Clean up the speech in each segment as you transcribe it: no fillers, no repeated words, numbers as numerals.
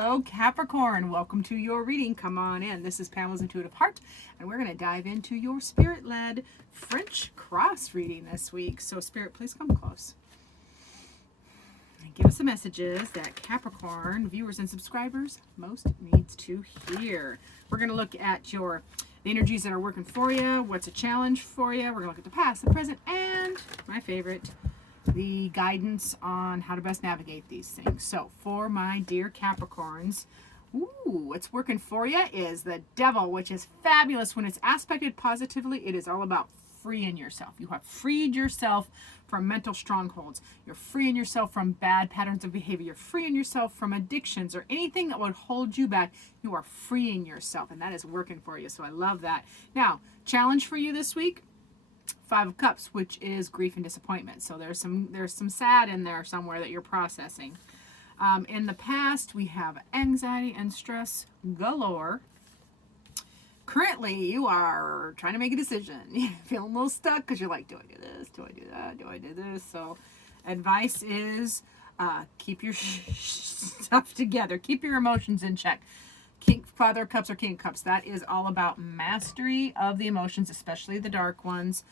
Hello, Capricorn. Welcome to your reading. Come on in. This is Pamela's Intuitive Heart, and we're going to dive into your Spirit-led French cross reading this week. So, Spirit, please come close. And give us the messages that Capricorn viewers and subscribers most needs to hear. We're going to look at the energies that are working for you, what's a challenge for you. We're going to look at the past, the present, and my favorite, the guidance on how to best navigate these things. So for my dear Capricorns, what's working for you is the Devil, which is fabulous when it's aspected positively. It is all about freeing yourself. You have freed yourself from mental strongholds. You're freeing yourself from bad patterns of behavior. You're freeing yourself from addictions or anything that would hold you back. You are freeing yourself, and that is working for you. So I love that. Now, challenge for you this week: Five of Cups, which is grief and disappointment. So there's some sad in there somewhere that you're processing. In the past, we have anxiety and stress galore. Currently, you are trying to make a decision. You're feeling a little stuck because you're like, do I do this? Do I do that? Do I do this? So advice is keep your stuff together. Keep your emotions in check. Father of Cups or King of Cups, that is all about mastery of the emotions, especially the dark ones.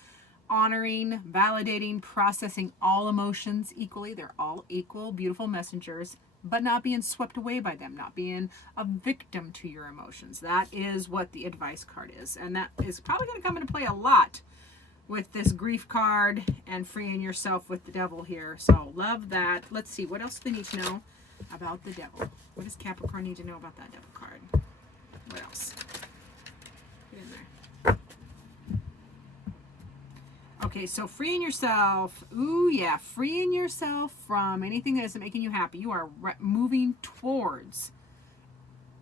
Honoring, validating, processing all emotions equally. They're all equal, beautiful messengers, but not being swept away by them, not being a victim to your emotions. That is what the advice card is. And that is probably going to come into play a lot with this grief card and freeing yourself with the Devil here. So love that. Let's see, what else do they need to know about the Devil? What does Capricorn need to know about that Devil card? What else? Get in there. Okay, so freeing yourself. Ooh, yeah. Freeing yourself from anything that isn't making you happy. You are moving towards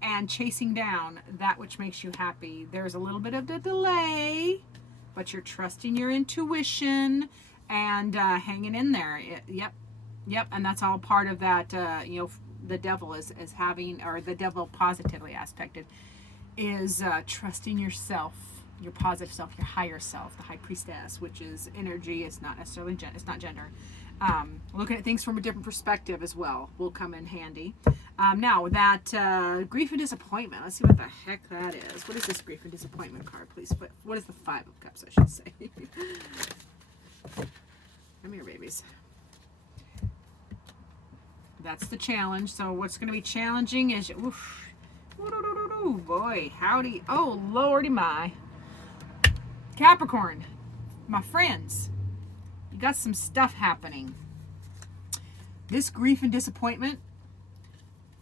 and chasing down that which makes you happy. There's a little bit of a delay, but you're trusting your intuition and hanging in there. Yep. And that's all part of that, the Devil is having, or the Devil positively aspected, is trusting yourself, your positive self, your higher self, the High Priestess, which is energy. It's not necessarily it's not gender. Looking at things from a different perspective as well will come in handy. Now that grief and disappointment, let's see what the heck that is. What is this grief and disappointment card, please? What is the Five of Cups, I should say? Come here, babies. That's the challenge. So what's going to be challenging is, boy, howdy, oh lordy my. Capricorn, my friends, you got some stuff happening. This grief and disappointment,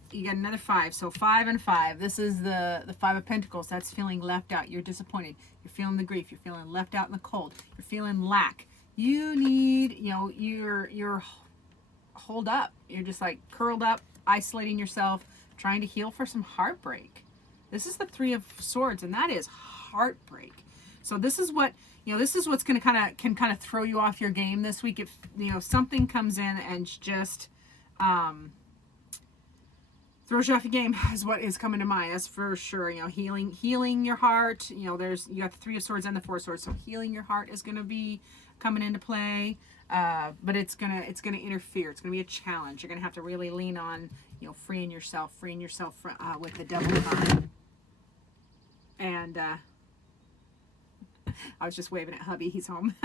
you got another 5. So 5 and 5. This is the 5 of Pentacles. That's feeling left out. You're disappointed. You're feeling the grief. You're feeling left out in the cold. You're feeling lack. You need, you're holed up. You're just like curled up, isolating yourself, trying to heal for some heartbreak. This is the 3 of Swords, and that is heartbreak. So this is what, this is what's going to kind of throw you off your game this week. If, something comes in and just throws you off your game is what is coming to mind. That's for sure. Healing your heart. You got the 3 of Swords and the 4 of Swords. So healing your heart is going to be coming into play. But it's gonna interfere. It's gonna be a challenge. You're gonna have to really lean on, freeing yourself with the Devil card. And I was just waving at hubby. He's home.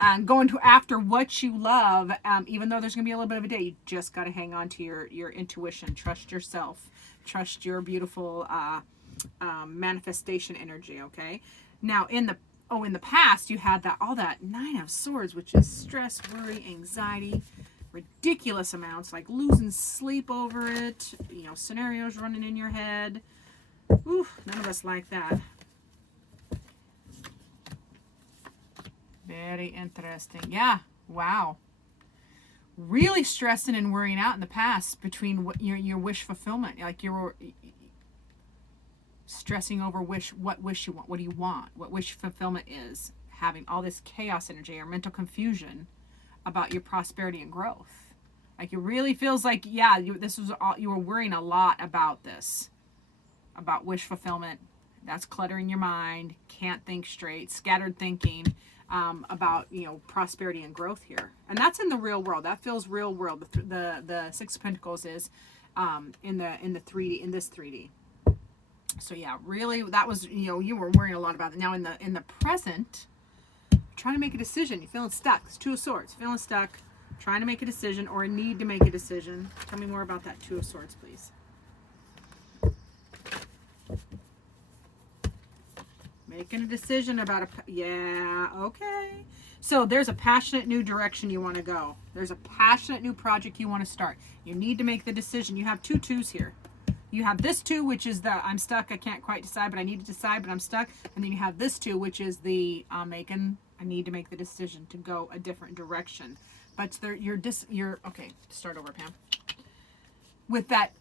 And going after what you love, even though there's gonna be a little bit of a day, you just gotta hang on to your intuition. Trust yourself. Trust your beautiful manifestation energy. Okay. Now in the past, you had all that 9 of Swords, which is stress, worry, anxiety, ridiculous amounts, like losing sleep over it, scenarios running in your head. Ooh, none of us like that. Very interesting. Yeah, wow. Really stressing and worrying out in the past between your wish fulfillment, like you're stressing over what wish you want. What do you want? What wish fulfillment is. Having all this chaos energy or mental confusion about your prosperity and growth. Like it really feels like, you were worrying a lot about this. About wish fulfillment. That's cluttering your mind. Can't think straight. Scattered thinking. About prosperity and growth here. And that's in the real world. That feels real world. The 6 of Pentacles is in the 3D, in this 3D. So yeah, really, that was, you were worrying a lot about it. Now in the present, trying to make a decision. You're feeling stuck. It's Two of Swords. Feeling stuck, trying to make a decision or a need to make a decision. Tell me more about that Two of Swords, please. Making a decision about yeah, okay. So there's a passionate new direction you want to go. There's a passionate new project you want to start. You need to make the decision. You have two twos here. You have this two, which is the I'm stuck, I can't quite decide, but I need to decide, but I'm stuck. And then you have this two, which is the I need to make the decision to go a different direction. But you're okay. Start over, Pam. With that,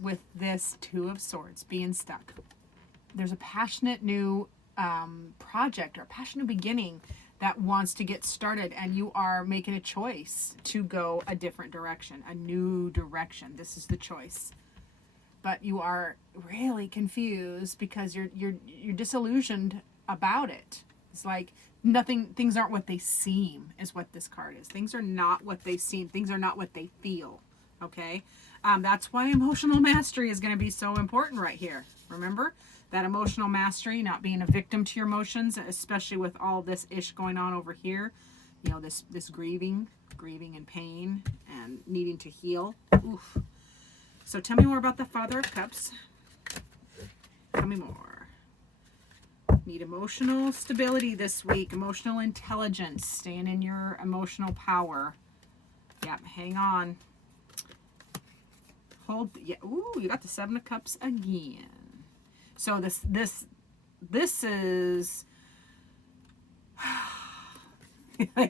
with this Two of Swords being stuck. There's a passionate new project or a passionate new beginning that wants to get started, and you are making a choice to go a different direction, a new direction. This is the choice. But you are really confused because you're disillusioned about it. It's like things aren't what they seem, is what this card is. Things are not what they seem. Things are not what they feel. Okay? That's why emotional mastery is going to be so important right here. Remember? That emotional mastery, not being a victim to your emotions, especially with all this ish going on over here. This grieving and pain and needing to heal. Oof. So tell me more about the Father of Cups. Tell me more. Need emotional stability this week. Emotional intelligence. Staying in your emotional power. Yep, hang on. Hold. Yeah. Ooh, you got the Seven of Cups again. So this is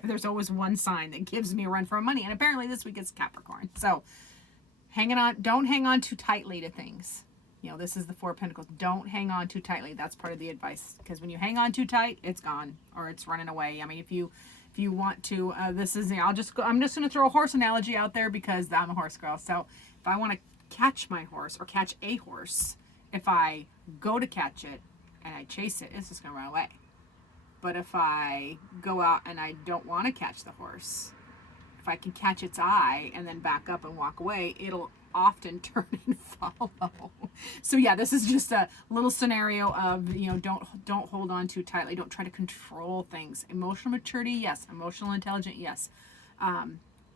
there's always one sign that gives me a run for money, and apparently this week it's Capricorn. So hanging on, don't hang on too tightly to things. This is the Four of Pentacles. Don't hang on too tightly. That's part of the advice, because when you hang on too tight, it's gone or it's running away. I mean, if you want to, this is, I'm just going to throw a horse analogy out there because I'm a horse girl. So if I want to catch my horse or catch a horse, if I go to catch it and I chase it, it's just going to run away. But if I go out and I don't want to catch the horse, if I can catch its eye and then back up and walk away, it'll often turn and follow. So yeah, this is just a little scenario of, don't hold on too tightly. Don't try to control things. Emotional maturity, yes. Emotional intelligence, yes.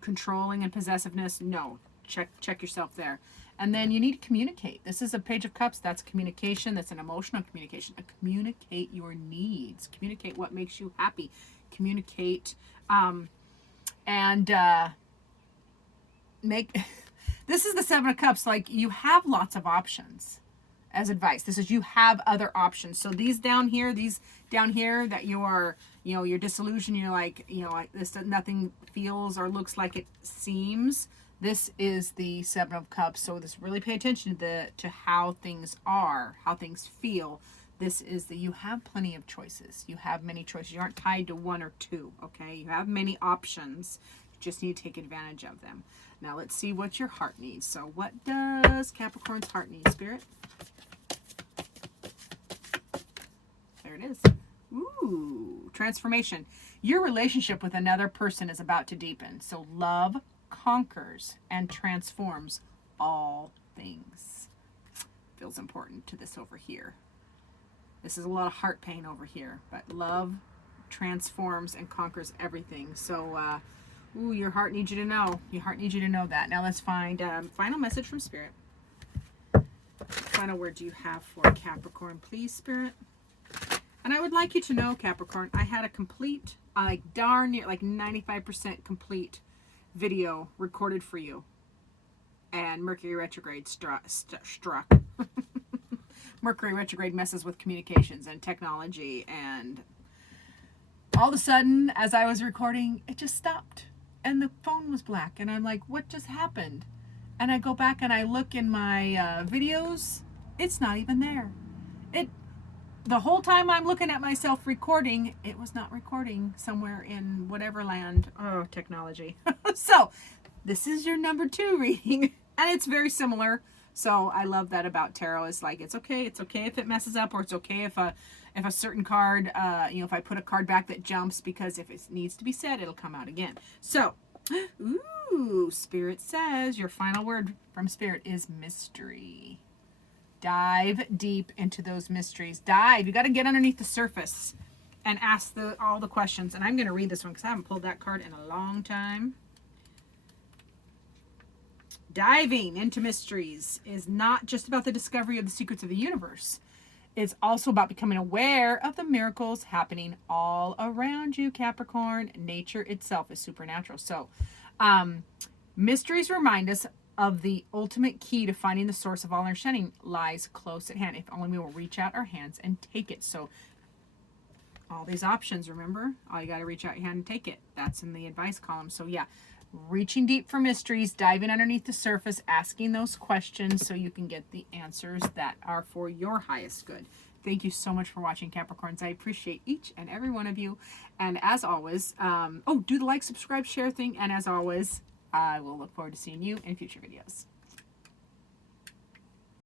Controlling and possessiveness, no. Check yourself there. And then you need to communicate. This is a Page of Cups. That's communication. That's an emotional communication. Communicate your needs. Communicate what makes you happy. Communicate make this is the Seven of Cups. Like, you have lots of options as advice. This is, you have other options. So these down here that you are, you're disillusioned, you're like, like this, nothing feels or looks like it seems. This is the Seven of Cups. So this, really pay attention to how things are, how things feel. This is you have plenty of choices. You have many choices. You aren't tied to one or two, okay? You have many options. You just need to take advantage of them. Now let's see what your heart needs. So what does Capricorn's heart need, Spirit? There it is. Ooh, transformation. Your relationship with another person is about to deepen. So love conquers and transforms all things. Feels important to this over here. This is a lot of heart pain over here, but love transforms and conquers everything. So, your heart needs you to know. Your heart needs you to know that. Now let's find final message from Spirit. Final word you have for Capricorn, please, Spirit. And I would like you to know, Capricorn, I had a complete, darn near, 95% complete video recorded for you. And Mercury retrograde struck. Mercury retrograde messes with communications and technology, and all of a sudden, as I was recording, it just stopped and the phone was black, and I'm like, what just happened? And I go back and I look in my videos, it's not even there. The whole time I'm looking at myself recording, it was not recording somewhere in whatever land. Oh, technology. So this is your number 2 reading, and it's very similar. So I love that about tarot. It's like, it's okay if it messes up, or it's okay if a certain card, if I put a card back that jumps, because if it needs to be said, it'll come out again. So, ooh, Ooh, Spirit says your final word from Spirit is mystery. Dive deep into those mysteries. Dive. You got to get underneath the surface and ask all the questions. And I'm going to read this one because I haven't pulled that card in a long time. Diving into mysteries is not just about the discovery of the secrets of the universe. It's also about becoming aware of the miracles happening all around you, Capricorn. Nature itself is supernatural. So, mysteries remind us of the ultimate key to finding the source of all understanding lies close at hand. If only we will reach out our hands and take it. So, all these options, remember? All you got to reach out your hand and take it. That's in the advice column. So, yeah, reaching deep for mysteries, diving underneath the surface, asking those questions so you can get the answers that are for your highest good. Thank you so much for watching, Capricorns. I appreciate each and every one of you. And as always, do the like, subscribe, share thing. And as always, I will look forward to seeing you in future videos.